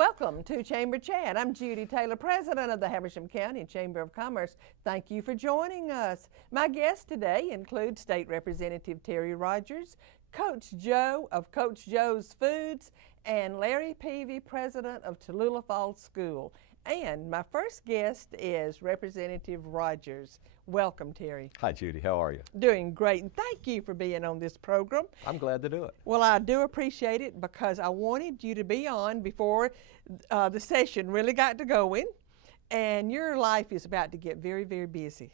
Welcome to Chamber Chat. I'm Judy Taylor, President of the Habersham County Chamber of Commerce. Thank you for joining us. My guests today include State Representative Terry Rogers, Coach Joe of Coach Joe's Foods, and Larry Peavy, President of Tallulah Falls School. And my first guest is Representative Rogers. Welcome, Terry. Hi, Judy. How are you? Doing great, and thank you for being on this program. I'm glad to do it. Well, I do appreciate it because I wanted you to be on before the session really got to going, and your life is about to get very, very busy.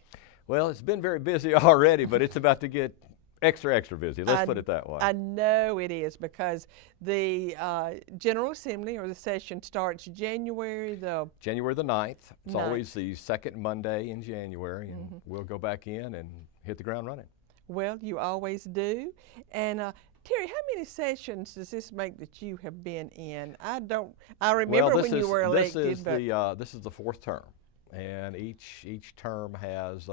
Well, it's been very busy already, but it's about to get extra busy. Let's put it that way. I know it is because the General Assembly or the session starts January the 9th. It's 9th. always the second Monday in January, and we'll go back in and hit the ground running. Well, you always do. And Terry, how many sessions does this make that you have been in? I remember when you were elected. This is the fourth term, and each term has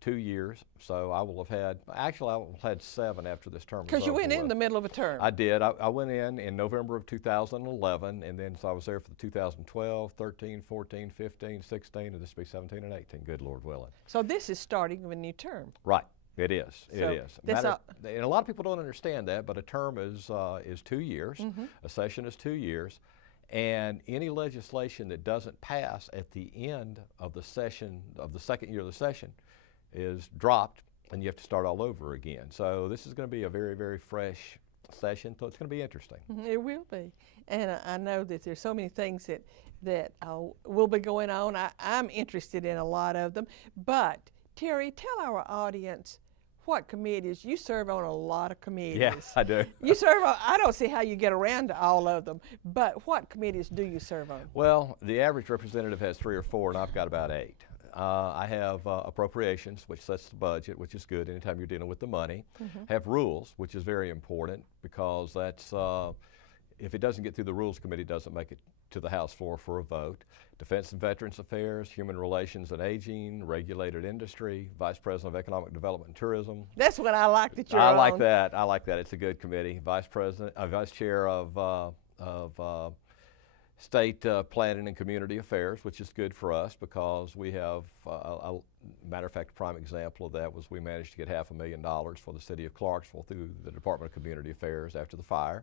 2 years, so I will have had 7 after this term. Because you went in the middle of a term. I did. I went in November of 2011, and then so I was there for the 2012, 13, 14, 15, 16, and this will be 17 and 18, good Lord willing. So this is starting of a new term. Right. It is. So it is. And a lot of people don't understand that, but a term is 2 years. A session is 2 years. And any legislation that doesn't pass at the end of the session, of the second year of the session, is dropped, and you have to start all over again. So this is going to be a very, very fresh session, so it's going to be interesting. It will be. And I know that there's so many things that will be going on. I'm interested in a lot of them. But, Terry, tell our audience what committees. You serve on a lot of committees. Yes, I do. You serve on, I don't see how you get around to all of them, but what committees do you serve on? Well, the average representative has 3 or 4, and I've got about 8. I have appropriations, which sets the budget, which is good anytime you're dealing with the money. Have rules, which is very important because that's, if it doesn't get through the Rules Committee, it doesn't make it to the House floor for a vote. Defense and Veterans Affairs, Human Relations and Aging, Regulated Industry, Vice President of Economic Development and Tourism. That's what I like that you're I on. like that. I like that. It's a good committee. Vice Chair of State Planning and Community Affairs, which is good for us because we have, matter of fact, a prime example of that was we managed to get $500,000 for the city of Clarksville through the Department of Community Affairs after the fire.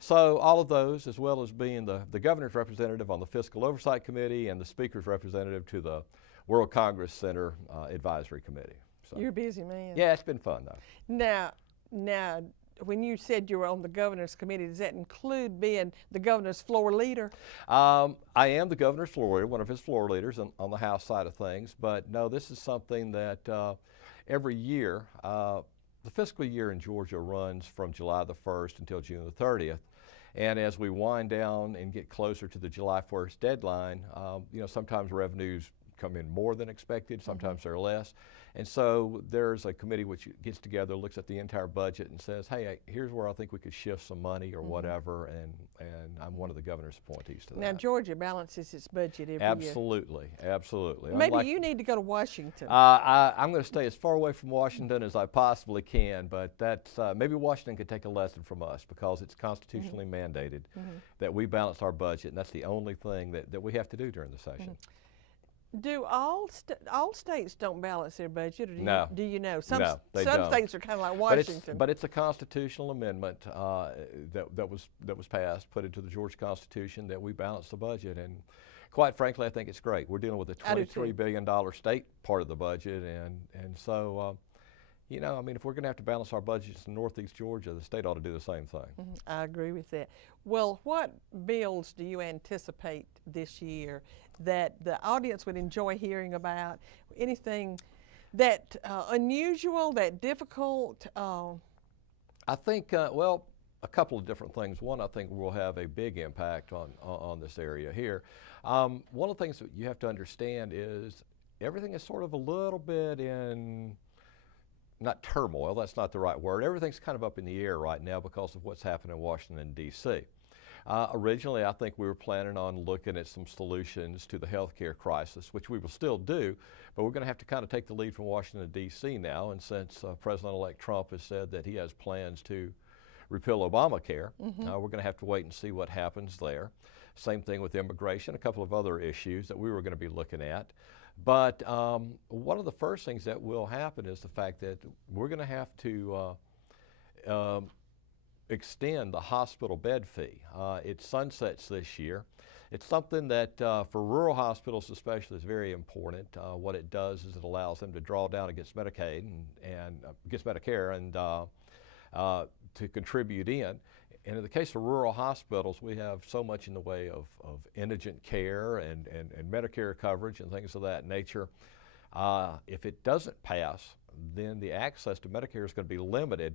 So all of those, as well as being the governor's representative on the Fiscal Oversight Committee and the speaker's representative to the World Congress Center Advisory Committee. So, you're a busy man. Yeah, it's been fun though. Now, when you said you were on the governor's committee, does that include being the governor's floor leader? I am the governor's floor leader, one of his floor leaders on the House side of things. But no, this is something that every year, the fiscal year in Georgia runs from July the 1st until June the 30th. And as we wind down and get closer to the July 1st deadline, sometimes revenues come in more than expected, sometimes they're less. And so there's a committee which gets together, looks at the entire budget and says, hey, here's where I think we could shift some money or whatever, and I'm one of the governor's appointees to that. Now, Georgia balances its budget every year. Absolutely. Maybe you need to go to Washington. I'm going to stay as far away from Washington as I possibly can, but that's, maybe Washington could take a lesson from us because it's constitutionally mandated that we balance our budget, and that's the only thing that we have to do during the session. Do all states don't balance their budget, or do you know? Some they don't. states are kind of like Washington. But it's a constitutional amendment that was passed, put into the Georgia Constitution, that we balance the budget. And quite frankly, I think it's great. We're dealing with a $23 billion state part of the budget, and so if we're going to have to balance our budgets in Northeast Georgia, the state ought to do the same thing. I agree with that. Well, what bills do you anticipate this year that the audience would enjoy hearing about? Anything that unusual, that difficult? I think, a couple of different things. One, I think will have a big impact on this area here. One of the things that you have to understand is everything is sort of a little bit in, not turmoil, that's not the right word. Everything's kind of up in the air right now because of what's happening in Washington, D.C. Originally, I think we were planning on looking at some solutions to the healthcare crisis, which we will still do, but we're going to have to kind of take the lead from Washington, D.C. now. And since President-elect Trump has said that he has plans to repeal Obamacare, we're going to have to wait and see what happens there. Same thing with immigration, a couple of other issues that we were going to be looking at. But one of the first things that will happen is the fact that we're going to have to extend the hospital bed fee. It sunsets this year. It's something that for rural hospitals especially is very important. What it does is it allows them to draw down against Medicaid and against Medicare and to contribute in. And in the case of rural hospitals, we have so much in the way of indigent care and Medicare coverage and things of that nature. If it doesn't pass, then the access to Medicare is going to be limited,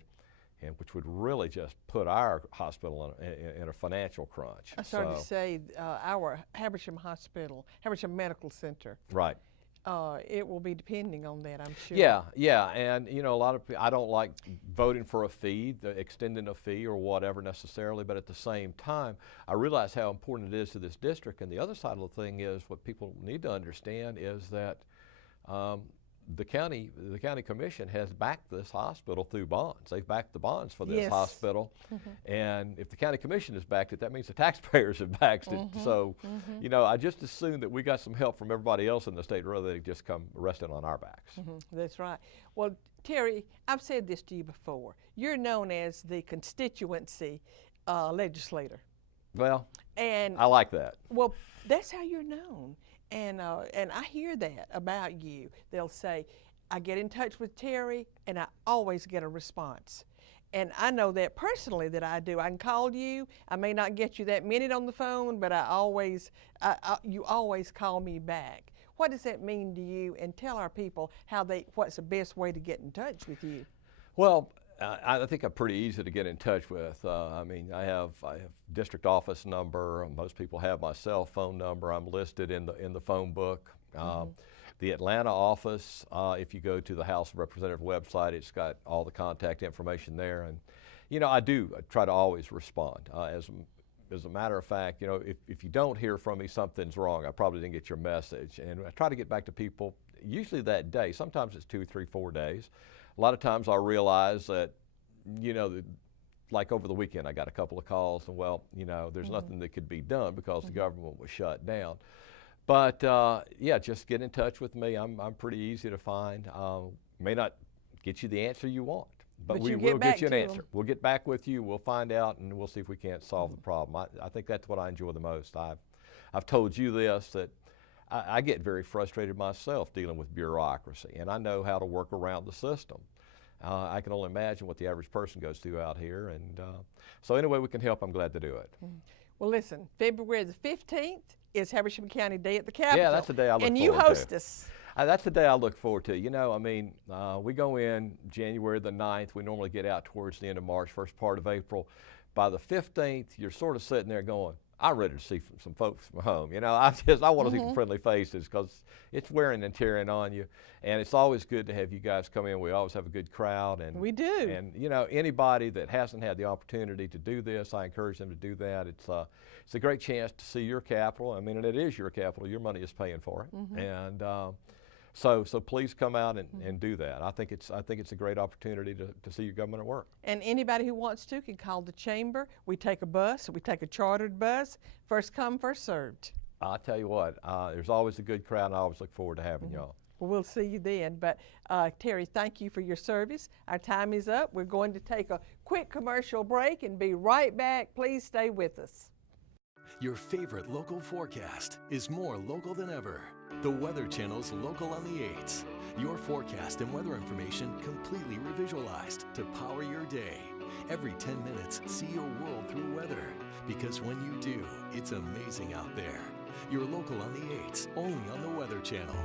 and which would really just put our hospital in a financial crunch. I started to say our Habersham Hospital, Habersham Medical Center. Right. It will be depending on that, I'm sure. Yeah, and you know, a lot of people, I don't like voting for a fee, extending a fee or whatever necessarily, but at the same time, I realize how important it is to this district. And the other side of the thing is, what people need to understand is that the county commission has backed this hospital through bonds. They've backed the bonds for this hospital, and if the county commission has backed it, that means the taxpayers have backed it. So, you know, I just assume that we got some help from everybody else in the state rather than just come resting on our backs. That's right. Well, Terry, I've said this to you before. You're known as the constituency legislator. Well, and I like that. Well, that's how you're known. And I hear that about you. They'll say, I get in touch with Terry and I always get a response. And I know that personally that I do. I can call you. I may not get you that minute on the phone, but you always call me back. What does that mean to you? And tell our people what's the best way to get in touch with you. Well, I think I'm pretty easy to get in touch with. I mean, I have district office number. Most people have my cell phone number. I'm listed in the phone book. The Atlanta office, if you go to the House of Representatives website, it's got all the contact information there. And, you know, I try to always respond. As a matter of fact, you know, if you don't hear from me, something's wrong. I probably didn't get your message. And I try to get back to people usually that day. Sometimes it's 2, 3, 4 days. A lot of times I'll realize that, you know, like over the weekend I got a couple of calls and, well, you know, there's nothing that could be done because the government was shut down. But yeah, just get in touch with me. I'm pretty easy to find. May not get you the answer you want, but we will get you an answer. We'll get back with you. We'll find out and we'll see if we can't solve the problem. I think that's what I enjoy the most. I've told you this, that I get very frustrated myself dealing with bureaucracy, and I know how to work around the system. I can only imagine what the average person goes through out here, and so any way we can help, I'm glad to do it. Well, listen, February the 15th is Habersham County Day at the Capitol. Yeah, that's the day I look forward to. And you host us. That's the day I look forward to. You know, I mean, we go in January the 9th. We normally get out towards the end of March, first part of April. By the 15th, you're sort of sitting there going, I'm ready to see some folks from home. You know, I want to see some friendly faces because it's wearing and tearing on you. And it's always good to have you guys come in. We always have a good crowd. And we do. And, you know, anybody that hasn't had the opportunity to do this, I encourage them to do that. It's a great chance to see your capital. I mean, and it is your capital. Your money is paying for it. And so please come out and do that. I think it's a great opportunity to see your government at work. And anybody who wants to can call the chamber. We take a bus. We take a chartered bus. First come, first served. I'll tell you what, there's always a good crowd, and I always look forward to having y'all. Well, we'll see you then. But Terry, thank you for your service. Our time is up. We're going to take a quick commercial break and be right back. Please stay with us. Your favorite local forecast is more local than ever. The Weather Channel's Local on the 8s. Your forecast and weather information completely revisualized to power your day. Every 10 minutes, see your world through weather. Because when you do, it's amazing out there. Your Local on the 8s, only on the Weather Channel.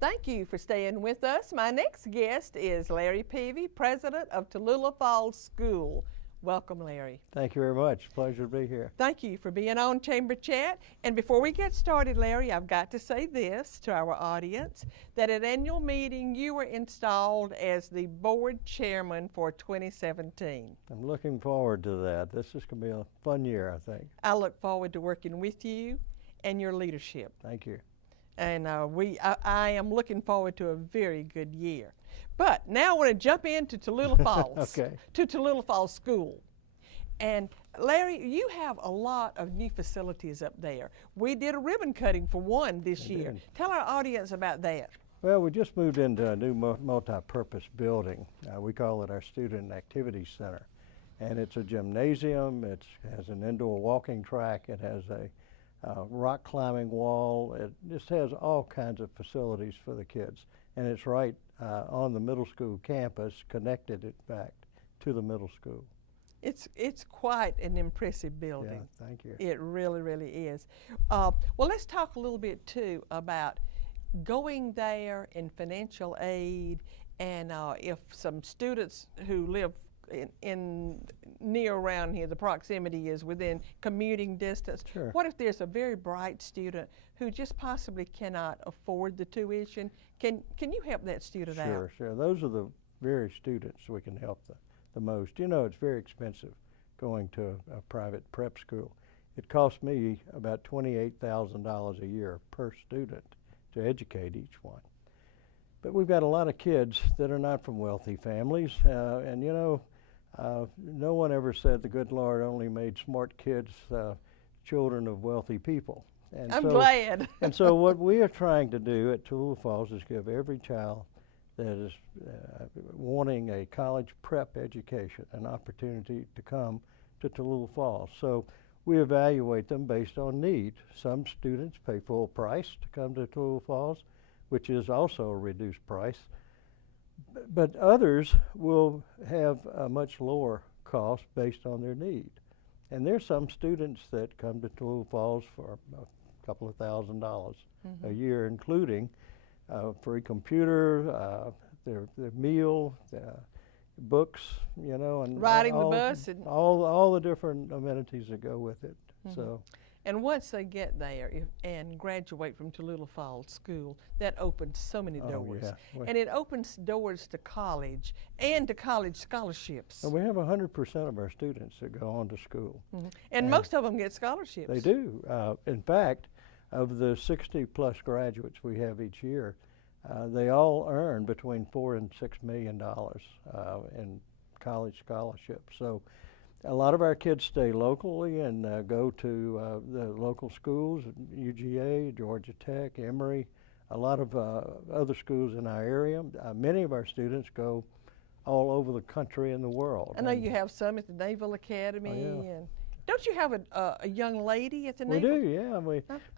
Thank you for staying with us. My next guest is Larry Peavy, president of Tallulah Falls School. Welcome, Larry. Thank you very much. Pleasure to be here. Thank you for being on Chamber Chat. And before we get started, Larry, I've got to say this to our audience, that at annual meeting you were installed as the board chairman for 2017. I'm looking forward to that. This is going to be a fun year, I think. I look forward to working with you and your leadership. Thank you. And I am looking forward to a very good year. But now I want to jump into Tallulah Falls, Okay. to Tallulah Falls School. And Larry, you have a lot of new facilities up there. We did a ribbon cutting for one this year. did. Tell our audience about that. Well, we just moved into a new multi-purpose building. We call it our Student Activity Center. And it's a gymnasium, it has an indoor walking track, it has a rock climbing wall, it just has all kinds of facilities for the kids. And it's right on the middle school campus, connected in fact to the middle school. It's quite an impressive building. Yeah, thank you. It really, really is. Well, let's talk a little bit too about going there in financial aid, and if some students who live in near around here, the proximity is within commuting distance. Sure. What if there's a very bright student who just possibly cannot afford the tuition? Can you help that student out? Sure, sure. Those are the very students we can help the most. You know, it's very expensive going to a private prep school. It costs me about $28,000 a year per student to educate each one. But we've got a lot of kids that are not from wealthy families, and you know, no one ever said the good Lord only made smart kids children of wealthy people. And I'm glad. And so what we are trying to do at Tallulah Falls is give every child that is wanting a college prep education an opportunity to come to Tallulah Falls. So we evaluate them based on need. Some students pay full price to come to Tallulah Falls, which is also a reduced price. But others will have a much lower cost based on their need. And there's some students that come to Tallulah Falls for a couple of $1,000s a year, including free computer, their meal, books, you know, and riding the bus, and all the different amenities that go with it. So. And once they get there and graduate from Tallulah Falls School, that opens so many doors. Yeah. And it opens doors to college and to college scholarships. And we have 100% of our students that go on to school. And most of them get scholarships. They do. In fact, of the 60 plus graduates we have each year, they all earn between $4 and $6 million in college scholarships. So a lot of our kids stay locally and go to the local schools, UGA, Georgia Tech, Emory, a lot of other schools in our area. Many of our students go all over the country and the world. I know you have some at the Naval Academy. And don't you have a young lady at the We Naval? do, yeah.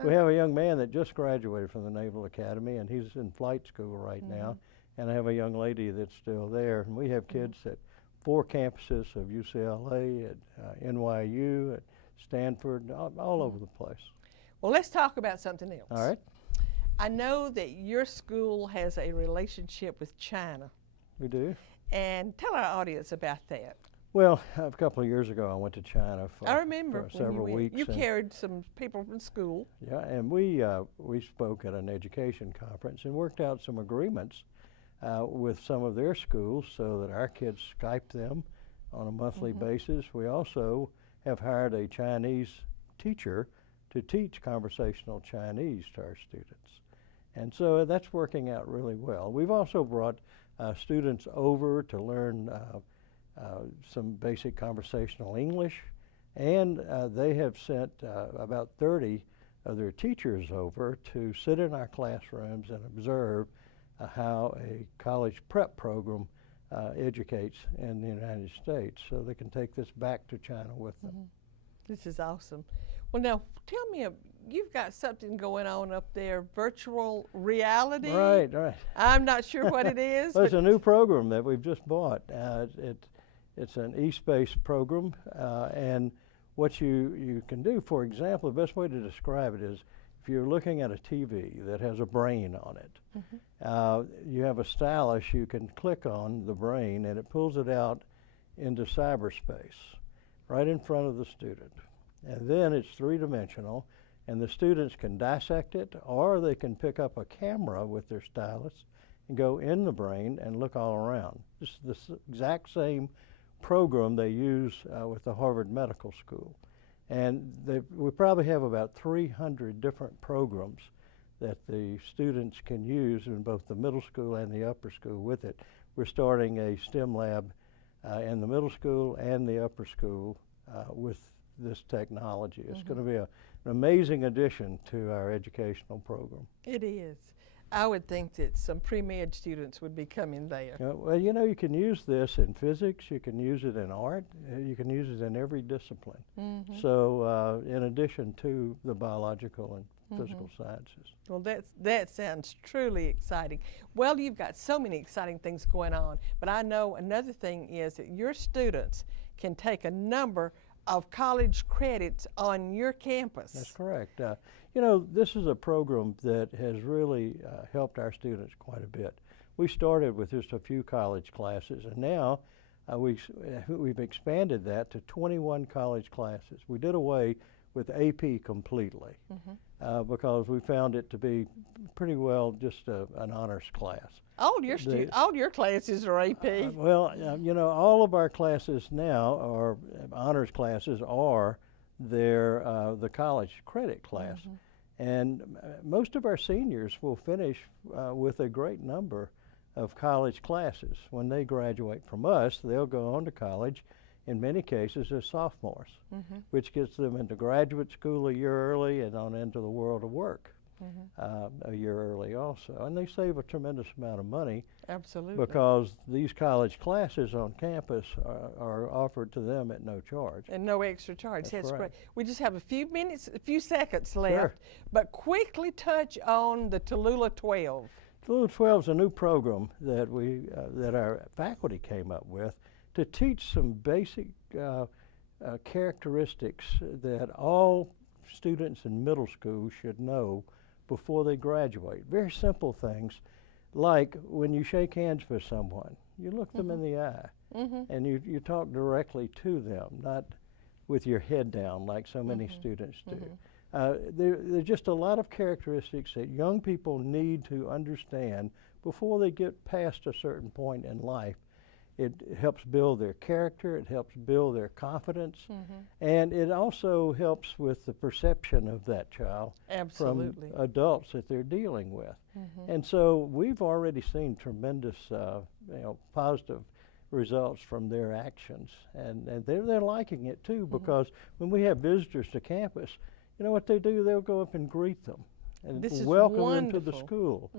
We have a young man that just graduated from the Naval Academy, and he's in flight school right now. And I have a young lady that's still there. And we have kids at 4 campuses of UCLA, at NYU, at Stanford, all over the place. Well, let's talk about something else. All right. I know that your school has a relationship with China. We do. And tell our audience about that. Well, a couple of years ago, I went to China for, I remember for when you several went. weeks. You carried some people from school. Yeah, and we spoke at an education conference and worked out some agreements with some of their schools so that our kids Skype them on a monthly basis. We also have hired a Chinese teacher to teach conversational Chinese to our students. And so that's working out really well. We've also brought students over to learn some basic conversational English, and they have sent about 30 of their teachers over to sit in our classrooms and observe how a college prep program educates in the United States, so they can take this back to China with them. This is awesome. Well, now tell me, you've got something going on up there, virtual reality. Right, right. I'm not sure what it is. Well, it's a new program that we've just bought. It's an eSpace program, and what you can do, for example, the best way to describe it is if you're looking at a TV that has a brain on it, you have a stylus you can click on the brain and it pulls it out into cyberspace right in front of the student. And then it's three-dimensional, and the students can dissect it, or they can pick up a camera with their stylus and go in the brain and look all around. This is the exact same program they use with the Harvard Medical School. And we probably have about 300 different programs that the students can use in both the middle school and the upper school with it. We're starting a STEM lab in the middle school and the upper school with this technology. It's going to be an amazing addition to our educational program. It is. I would think that some pre-med students would be coming there. Well, you know, you can use this in physics, you can use it in art, you can use it in every discipline. So in addition to the biological and physical sciences. Well, that sounds truly exciting. Well, you've got so many exciting things going on, but I know another thing is that your students can take a number of college credits on your campus. That's correct. You know, this is a program that has really helped our students quite a bit. We started with just a few college classes, and now we've expanded that to 21 college classes. We did away with AP completely because we found it to be pretty well just an honors class. All your classes are AP. You know, all of our classes now, or honors classes, are the college credit class. And most of our seniors will finish with a great number of college classes. When they graduate from us, they'll go on to college, in many cases as sophomores, which gets them into graduate school a year early and on into the world of work a year early also. And they save a tremendous amount of money. Absolutely. Because these college classes on campus are offered to them at no charge. And no extra charge. That's right. great. We just have a few seconds left, Sure. but quickly touch on the Tallulah 12. Tallulah 12 is a new program that that our faculty came up with to teach some basic characteristics that all students in middle school should know before they graduate. Very simple things, like when you shake hands with someone, you look them in the eye and you talk directly to them, not with your head down like so many students do. There are just a lot of characteristics that young people need to understand before they get past a certain point in life. It helps build their character, it helps build their confidence, and it also helps with the perception of that child from adults that they're dealing with. And so we've already seen tremendous positive results from their actions, and they're liking it too, because when we have visitors to campus, you know what they do? They'll go up and greet them and welcome them to the school.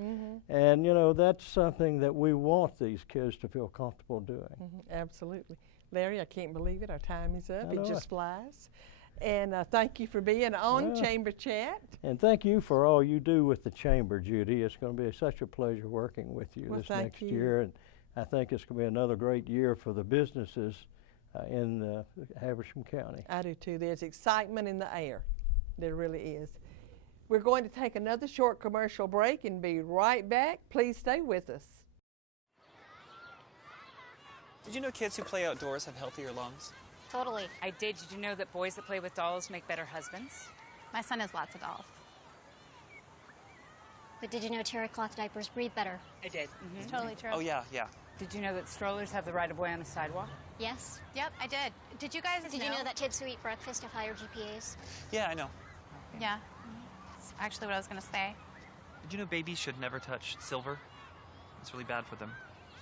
And you know, that's something that we want these kids to feel comfortable doing. Absolutely. Larry, I can't believe it. Our time is up. It just flies. And thank you for being on Chamber Chat. And thank you for all you do with the Chamber, Judy. It's going to be such a pleasure working with you this next year. And I think it's going to be another great year for the businesses in Habersham County. I do too. There's excitement in the air. There really is. We're going to take another short commercial break and be right back. Please stay with us. Did you know kids who play outdoors have healthier lungs? Totally. I did. Did you know that boys that play with dolls make better husbands? My son has lots of dolls. But did you know terry cloth diapers breathe better? I did. It's totally true. Oh, yeah. Did you know that strollers have the right of way on a sidewalk? Yes. Yep, I did. Did you guys Did you know that kids who eat breakfast have higher GPAs? Yeah, I know. Yeah. That's actually what I was going to say. Did you know babies should never touch silver? It's really bad for them.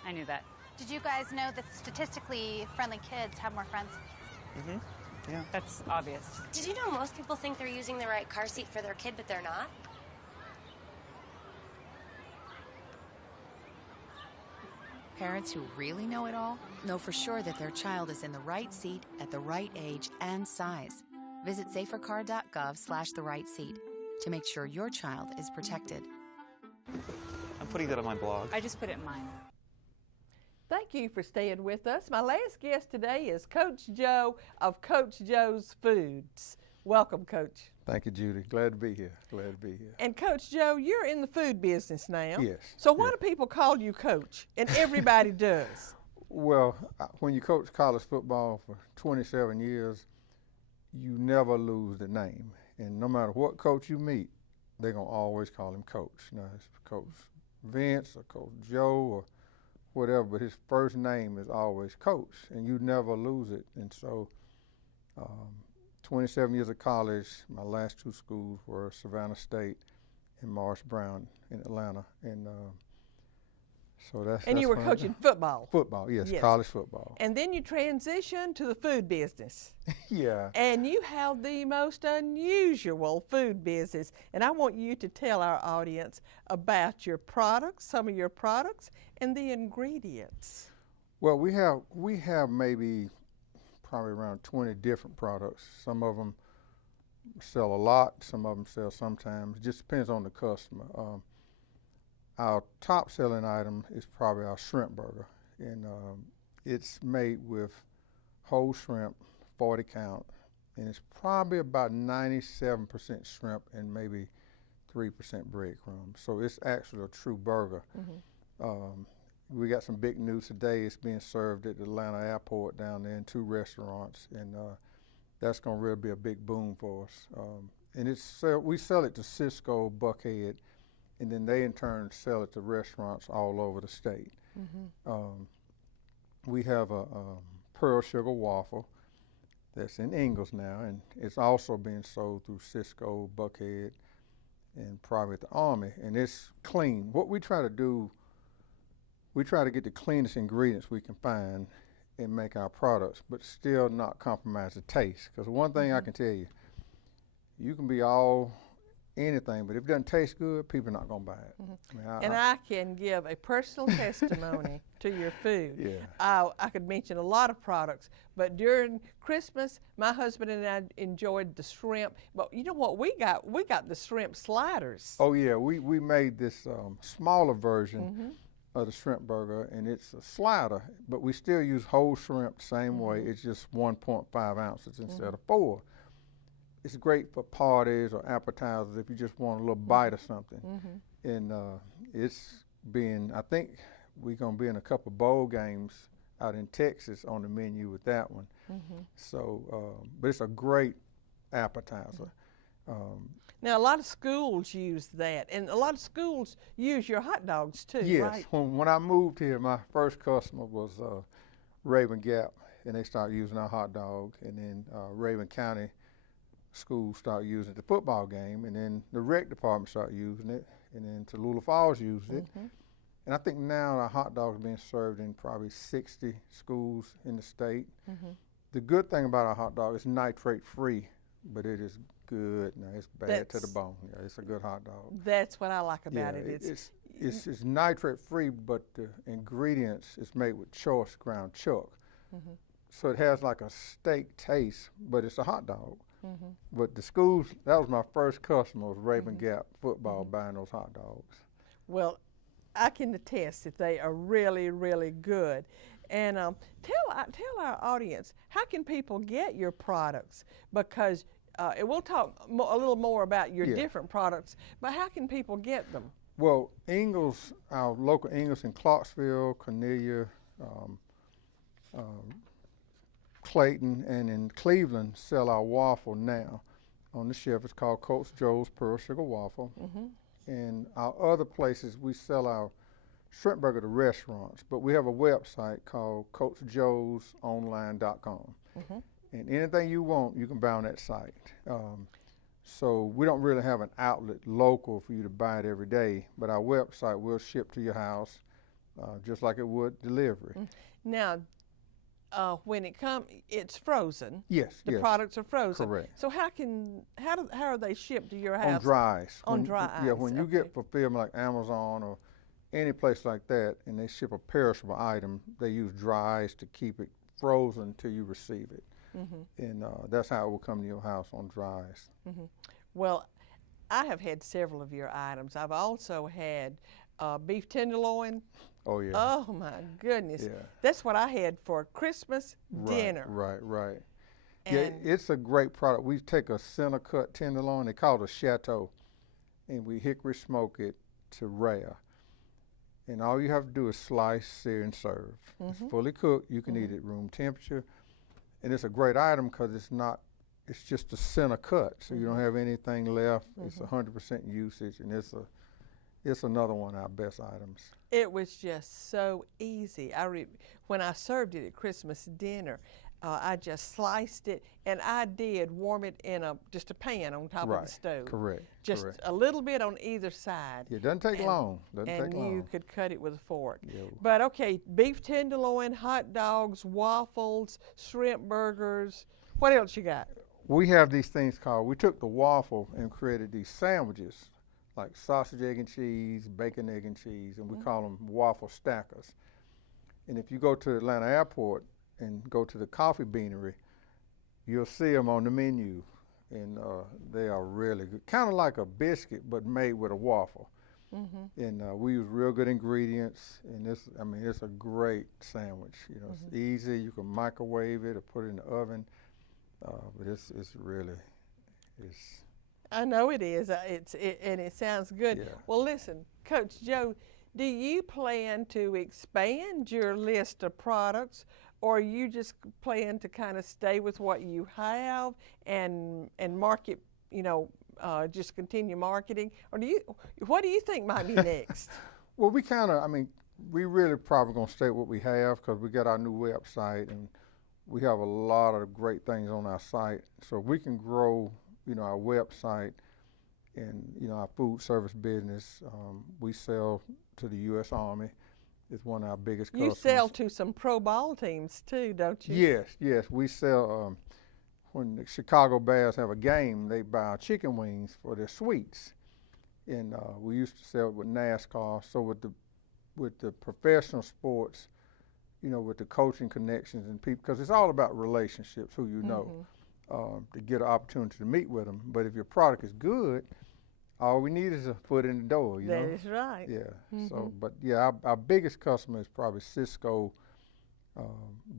I knew that. Did you guys know that statistically friendly kids have more friends? Yeah. That's obvious. Did you know most people think they're using the right car seat for their kid, but they're not? Parents who really know it all know for sure that their child is in the right seat at the right age and size. Visit safercar.gov/the right seat to make sure your child is protected. I'm putting that on my blog. I just put it in mine. Thank you for staying with us. My last guest today is Coach Joe of Coach Joe's Foods. Welcome, Coach. Thank you, Judy. Glad to be here. Glad to be here. And Coach Joe, you're in the food business now. Yes. So why do people call you Coach? And everybody does. Well, when you coach college football for 27 years, you never lose the name. And no matter what coach you meet, they're going to always call him Coach. Now, it's Coach Vince or Coach Joe or whatever, but his first name is always Coach, and you never lose it. And so 27 years of college, my last two schools were Savannah State Morris Brown in Atlanta, and so that's. And you were when coaching football. Football, yes, college football. And then you transitioned to the food business. Yeah. And you have the most unusual food business. And I want you to tell our audience about your products, some of your products, and the ingredients. Well, we have maybe probably around 20 different products. Some of them sell a lot, some of them sell sometimes. It just depends on the customer. Our top selling item is probably our shrimp burger, and it's made with whole shrimp, 40 count, and it's probably about 97% shrimp and maybe 3% breadcrumbs. So it's actually a true burger. We got some big news today. It's being served at the Atlanta airport down there in 2 restaurants, and that's going to really be a big boom for us. And we sell it to Cisco, Buckhead, and then they in turn sell it to restaurants all over the state. We have a pearl sugar waffle that's in Ingalls now, and it's also being sold through Cisco, Buckhead, and probably at the Army, and it's clean. What we try to do, we try to get the cleanest ingredients we can find and make our products, but still not compromise the taste. Because one thing I can tell you, you can be all anything, but if it doesn't taste good, people are not going to buy it. I mean, I can give a personal testimony to your food. Yeah. I could mention a lot of products, but during Christmas, my husband and I enjoyed the shrimp. But you know what we got? We got the shrimp sliders. Oh yeah, we made this smaller version of the shrimp burger, and it's a slider, but we still use whole shrimp the same way. It's just 1.5 ounces instead of 4. It's great for parties or appetizers if you just want a little bite of something. And I think we're going to be in a couple bowl games out in Texas on the menu with that one. So, but it's a great appetizer. Now, a lot of schools use that, and a lot of schools use your hot dogs too, yes. right? When I moved here, my first customer was Raven Gap, and they started using our hot dog, and then Raven County schools started using it at the football game, and then the rec department started using it, and then Tallulah Falls used it. And I think now our hot dogs are being served in probably 60 schools in the state. The good thing about our hot dog is nitrate free, but it is good. Now it's bad to the bone. Yeah, it's a good hot dog. That's what I like about it. It's nitrate free, but the ingredients is made with choice ground chuck. So it has like a steak taste, but it's a hot dog. But the schools, that was my first customer, was Raven Gap football buying those hot dogs. Well, I can attest that they are really, really good. And tell our audience, how can people get your products? Because we'll talk a little more about your different products, but how can people get them? Well, Ingalls, our local Ingalls in Clarksville, Cornelia, Clayton, and in Cleveland sell our waffle now on the shelf. It's called Coach Joe's Pearl Sugar Waffle. And our other places, we sell our shrimp burger to restaurants, but we have a website called CoachJoesOnline.com. And anything you want, you can buy on that site. So we don't really have an outlet local for you to buy it every day, but our website will ship to your house just like it would delivery. Now, when it comes, it's frozen. Yes, the products are frozen. Correct. So how are they shipped to your house? On dry ice. On dry ice. Yeah, when you get fulfillment like Amazon or any place like that, and they ship a perishable item, they use dry ice to keep it frozen until you receive it. And that's how it will come to your house, on dry ice. Well, I have had several of your items. I've also had beef tenderloin. Oh yeah. Oh my goodness. Yeah. That's what I had for Christmas dinner. Right. Yeah, it's a great product. We take a center cut tenderloin, they call it a chateau, and we hickory smoke it to rare. And all you have to do is slice, sear, and serve. It's fully cooked. You can eat it room temperature. And it's a great item because it's just a center cut, so you don't have anything left. It's 100% usage, and it's another one of our best items. It was just so easy. When I served it at Christmas dinner, I just sliced it, and I did warm it in just a pan on top of the stove. Correct. Just correct. a little bit on either side. It doesn't take long. Doesn't and take long. you could cut it with a fork. Yeah. But okay, beef tenderloin, hot dogs, waffles, shrimp burgers. What else you got? We have these things called, we took the waffle and created these sandwiches, like sausage, egg, and cheese, bacon, egg, and cheese, and we call them waffle stackers. And if you go to Atlanta Airport and go to the Coffee Beanery, you'll see them on the menu, and they are really good. Kind of like a biscuit, but made with a waffle. And we use real good ingredients, and it's a great sandwich. You know, it's easy. You can microwave it or put it in the oven, but it's really. I know it is. And it sounds good. Yeah. Well, listen, Coach Joe, do you plan to expand your list of products, or you just plan to kind of stay with what you have and market, you know, just continue marketing? Or what do you think might be next? Well, we really probably going to stay with what we have, because we got our new website, and we have a lot of great things on our site. So if we can grow, you know, our website and, you know, our food service business. We sell to the U.S. Army. It's one of our biggest customers. You sell to some pro ball teams too, don't you? Yes. We sell, when the Chicago Bears have a game, they buy our chicken wings for their suites. And we used to sell it with NASCAR. So with the professional sports, you know, with the coaching connections and people, because it's all about relationships, who you know, to get an opportunity to meet with them. But if your product is good, all we need is a foot in the door, you know? That is right. Yeah. So, but yeah, our biggest customer is probably Cisco,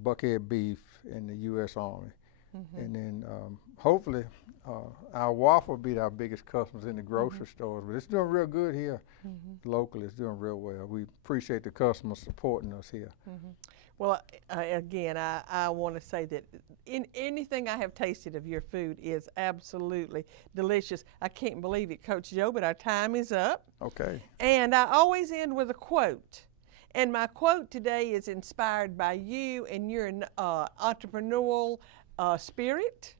Buckhead Beef, and the U.S. Army. And then hopefully our waffle will be our biggest customers in the grocery stores. But it's doing real good here locally. It's doing real well. We appreciate the customers supporting us here. Well, again, I want to say that anything I have tasted of your food is absolutely delicious. I can't believe it, Coach Joe, but our time is up. Okay. And I always end with a quote. And my quote today is inspired by you and your entrepreneurial spirit.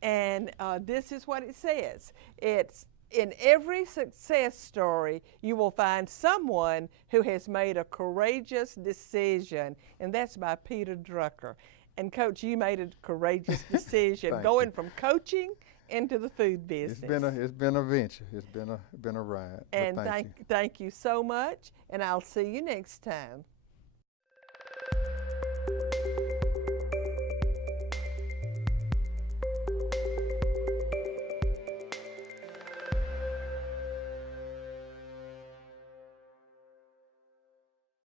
And this is what it says. It's, in every success story, you will find someone who has made a courageous decision, and that's by Peter Drucker. And Coach, you made a courageous decision going from coaching into the food business. It's been a venture. It's been a ride. And thank you so much, and I'll see you next time.